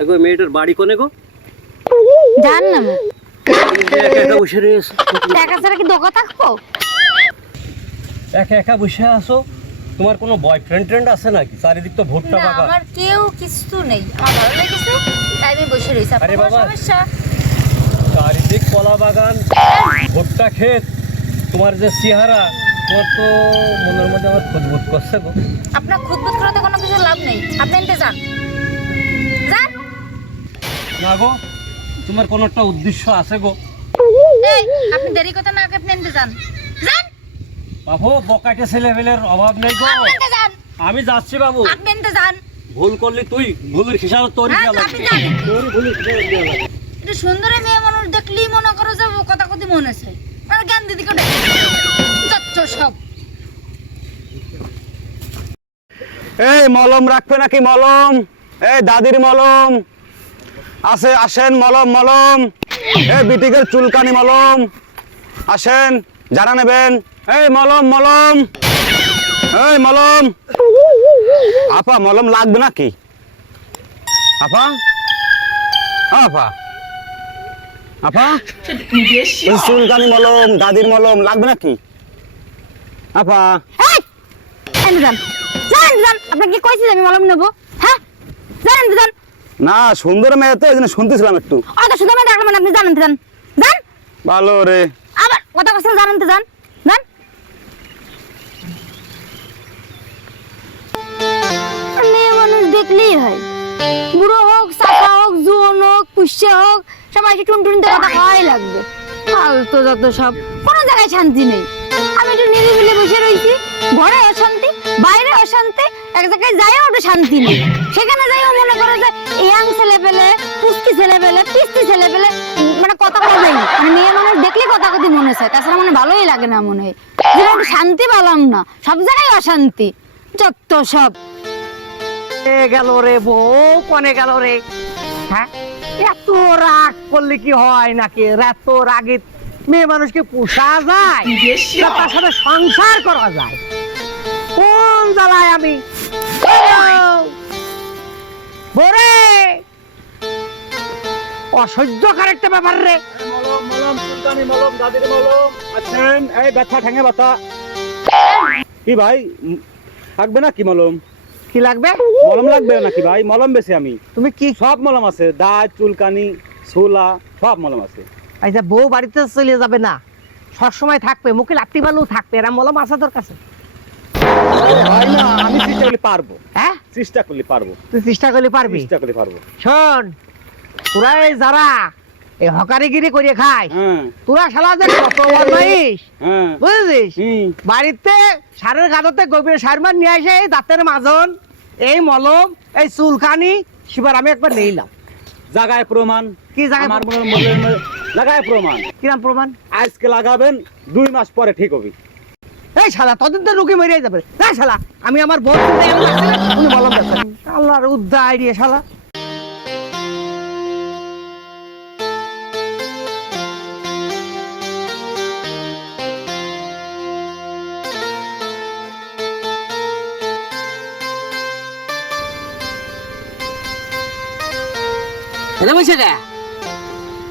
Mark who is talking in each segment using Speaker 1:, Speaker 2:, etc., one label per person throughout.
Speaker 1: এগো মেয়েটার বাড়ি কোনে গো?
Speaker 2: জান না। আমি।
Speaker 1: একা একা বসে রয়েছে
Speaker 2: একা ছাড়া কি দোকা থাকব?
Speaker 1: একা একা বসে আছো? তোমার কোনো বয়ফ্রেন্ড ট্রেন্ড আছে নাকি? চারিদিক তো ভুট্টা বাগান।
Speaker 2: আমার কেউ কিছু নেই। আমার ভালো লেগেছে তাই আমি বসে রয়েছি।
Speaker 1: আরে বাবা।
Speaker 2: সমস্যা?
Speaker 1: চারিদিক কলা বাগান ভুট্টা ক্ষেত তোমার যে চেহারা তোমার তো মনের মধ্যে আমার খুদবুদ করছে গো।
Speaker 2: আপনার খুদবুদ করাতে কোনো কিছু লাভ নেই। আপনি এনতে যান।
Speaker 1: না গো তোমার কোনো একটা উদ্দেশ্য আছে গো।
Speaker 2: এই আপনি দেরি কথা না আপনি এনতে যান। যান।
Speaker 1: বাবু বকাটে ছেলেবেলের অভাব নেই গো।
Speaker 2: আপনি যান।
Speaker 1: আমি যাচ্ছি বাবু।
Speaker 2: আপনি এনতে যান।
Speaker 1: ভুল করলি তুই ভুলের হিসাবে তোর
Speaker 2: হ্যাঁ,
Speaker 1: লাগবে। তোর ভুলের হিসাবে দেওয়া লাগবে।
Speaker 2: এটা সুন্দরী মেয়ে মানুষ দেখলেই মনে করো যে ও কথা কথি মনে আছে। আর জ্ঞান দিদি কোটে যত সব।
Speaker 3: এই মলম রাখবে নাকি মলম? এই দাদির মলম। আছে, আসেন, মলম মলম। এই বিটিকের চুলকানি মলম। আসেন, যারা নেবেন। এই, মলম মলম। এই, মলম। আপা, মলম লাগবে নাকি? আপা? আপা। আপা? চুলকানি মলম দাদির মলম লাগবে নাকি? আপা?
Speaker 2: আপনাকে কইছি আমি মলম নেব হ্যাঁ যান এনতে যান
Speaker 3: না সুন্দর মেয়ে তো এই জন্য শুনতেছিলাম একটু।
Speaker 2: অত শুধু আমি ডাকলাম আপনি জানেন যান যান
Speaker 3: ভালো রে।
Speaker 2: আবার কথা কথা জানেন তো যান যান মেয়ে মানুষ দেখলেই হয়। বুড়ো হোক চাপা হোক জোন হোক পুষ্যা হোক সবাইকে টুনটুনিতে কথা খাওয়াই লাগবে। ফালতু যত সব কোনো জায়গায় শান্তি নেই। আমি একটু নিরিবিলি বসে রয়েছি ঘরে অশান্তি বাইরে অশান্তি এক জায়গায় যাইও ওটা শান্তি নেই। সেখানে যাইও মনে করে যে ইয়াং ছেলে পেলে পুষ্টি ছেলে পেলে পিস্তি ছেলে পেলে মানে কথা কথা যাই মানে মেয়ে মানুষ দেখলে কথা কথা মনে হয় তাছাড়া মানে ভালোই লাগে না মনে হয়। শান্তি পেলাম না, সব জায়গায় অশান্তি যত সব।
Speaker 4: গেল রে বউ, কনে গেল রে। হ্যাঁ? এত রাগ করলে কি হয় নাকি? এত রাগে মেয়ে মানুষকে পোষা যায়? তার সাথে সংসার করা যায়? কোন জ্বালায় আমি? বরে ব্যাপার রে।
Speaker 3: মলম মলম চুলকানি মলম দাদির মলম। আছেন? এই ব্যথা ঠ্যাঙে ব্যথা। কি ভাই? না কি মলম?
Speaker 4: কি লাগবে?
Speaker 3: মলম লাগবে নাকি ভাই? মলম বেশি আমি।
Speaker 4: তুমি কি
Speaker 3: সব মলম আছে। দাঁত চুলকানি ছোলা সব মলম আছে।
Speaker 4: আচ্ছা বউ বাড়িতে চলে যাবে না। সবসময় থাকবে। মুখে লাত্তি বালু থাকবে। এরা মলম আছে তোর কাছে।
Speaker 3: আমি চেষ্টা করলে পারব।
Speaker 4: হ্যাঁ?
Speaker 3: চেষ্টা করলে পারব।
Speaker 4: তুই চেষ্টা করলে পারবি?
Speaker 3: চেষ্টা করলে পারব।
Speaker 4: শোন তোরা এই যারা এই হকারিগিরি করে খায়
Speaker 3: হ্যাঁ।
Speaker 4: তোরা শালা যে কত বদমাইশ
Speaker 3: হ্যাঁ।
Speaker 4: বুঝেছিস? বাড়িতে সারের গাদতে গভীর সারমান নিয়ে আসে এই দাঁতের মাজন এই মলম এই চুলকানি সেবার আমি একবার নিলাম
Speaker 3: জাগায় প্রমাণ।
Speaker 4: কি জায়গায়
Speaker 3: আমার মনে জাগায় প্রমাণ।
Speaker 4: কিরাম প্রমাণ?
Speaker 3: আজকে লাগাবেন দুই মাস পরে ঠিক হবে।
Speaker 4: এই শালা তখন তো রুগী মরিয়ে যাবে। না শালা, আমি আমার বউ আল্লাহর উদ্দায় দিয়ে শালা।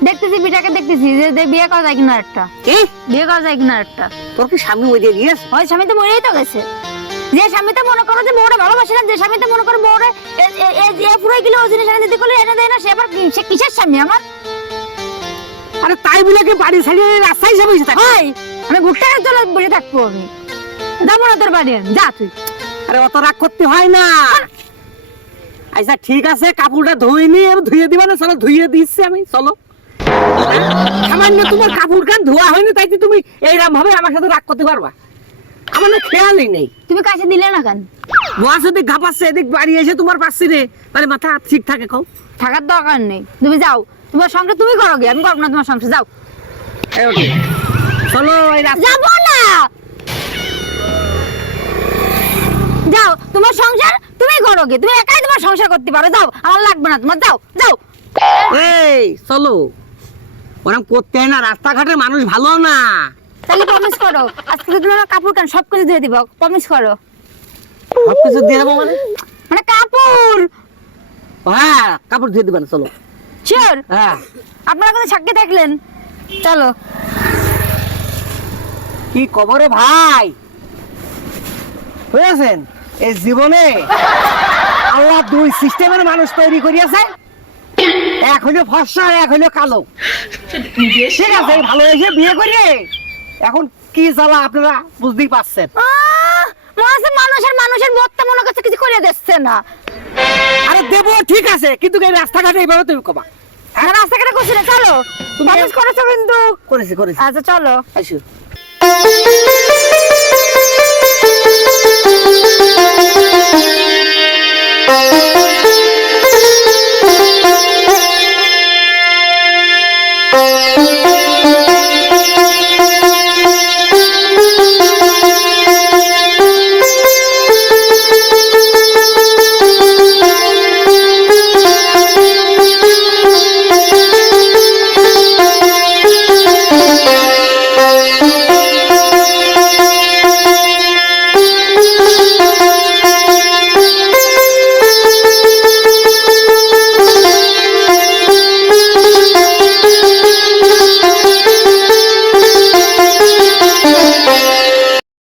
Speaker 2: দেখতেছি বিটাকে দেখতেছি যে যে বিয়ে করা যায় কিনা একটা।
Speaker 4: কি?
Speaker 2: বিয়ে করা যায় কিনা একটা।
Speaker 4: তোর কি স্বামী ওই দিয়ে
Speaker 2: হয় স্বামী তো মরেই তো গেছে। যে স্বামীতে মনে করো যে বউরে ভালোবাসে না যে স্বামীতে মনে করো বউরে এ- এ- এ- এ পুরো কিলো ও জিনিস দিতে করলে এনে দেয় না সে আবার সে কিসের স্বামী আমার?
Speaker 4: আরে তাই বলে কি বাড়ি ছাড়িয়ে রাস্তায় থাকে
Speaker 2: হয় আমি গাছ তলায় বসে থাকব আমি। যাব না তোর বাড়ি যা তুই।
Speaker 4: আরে অত রাগ করতে হয় না। আচ্ছা ঠিক আছে কাপড়টা ধুয়ে নিয়ে ধুয়ে দিবা না চলো ধুয়ে দিচ্ছি আমি চলো। সামান্য তোমার কাপড় কান ধোয়া হয়নি তাই তুমি এইরকম ভাবে আমার সাথে রাগ করতে পারবা। আমার না খেয়ালই নেই।
Speaker 2: তুমি কাছে দিলে না কেন?
Speaker 4: বস এদিক ঘাপাচ্ছে এদিক বাড়ি এসে তোমার পাচ্ছি রে। তাহলে মাথা ঠিক থাকে কও।
Speaker 2: থাকার দরকার নেই। তুমি যাও। তোমার সংসার তুমি করো গে আমি করব না তোমার সংসার যাও।
Speaker 4: চলো
Speaker 2: যাব না! যাও তোমার সংসার তুমি করো গে তুমি একাই তোমার সংসার করতে পারো যাও। আমার লাগবে না তোমার যাও যাও।
Speaker 4: এই চলো। ওরকম করতে হয় না রাস্তাঘাটের মানুষ ভালো না।
Speaker 2: তাহলে প্রমিস করো আজকে তো তুমি আমার কাপড় কান সব কিছু দিয়ে দিব প্রমিস করো।
Speaker 4: সবকিছু দিয়ে দেবো মানে?
Speaker 2: মানে কাপড়!
Speaker 4: হ্যাঁ কাপড় ধুয়ে দিবেন চলো।
Speaker 2: শিওর
Speaker 4: হ্যাঁ।
Speaker 2: আপনারা কোনো সাক্ষী থাকলেন? চলো।
Speaker 4: কি কবরে ভাই? বুঝেছেন? এই জীবনে আল্লাহ দুই সিস্টেমের মানুষ তৈরি করিয়াছে। এখনও হলো এখনও কালো। ঠিক আছে ভালো হয়েছে বিয়ে করে? এখন কি জ্বালা আপনারা বুঝতেই পারছেন।
Speaker 2: মানুষের মানুষের মত মনে করছে কিছু করে দিচ্ছে না।
Speaker 4: আরে দেবো ঠিক আছে কিন্তু এই রাস্তাঘাটে এইভাবে তুমি কবা।
Speaker 2: আর রাস্তাঘাটে করছি না চলো। মানুষ করেছ কিন্তু।
Speaker 4: করেছি করেছি।
Speaker 2: আচ্ছা চলো।
Speaker 4: আসো Thank you. Música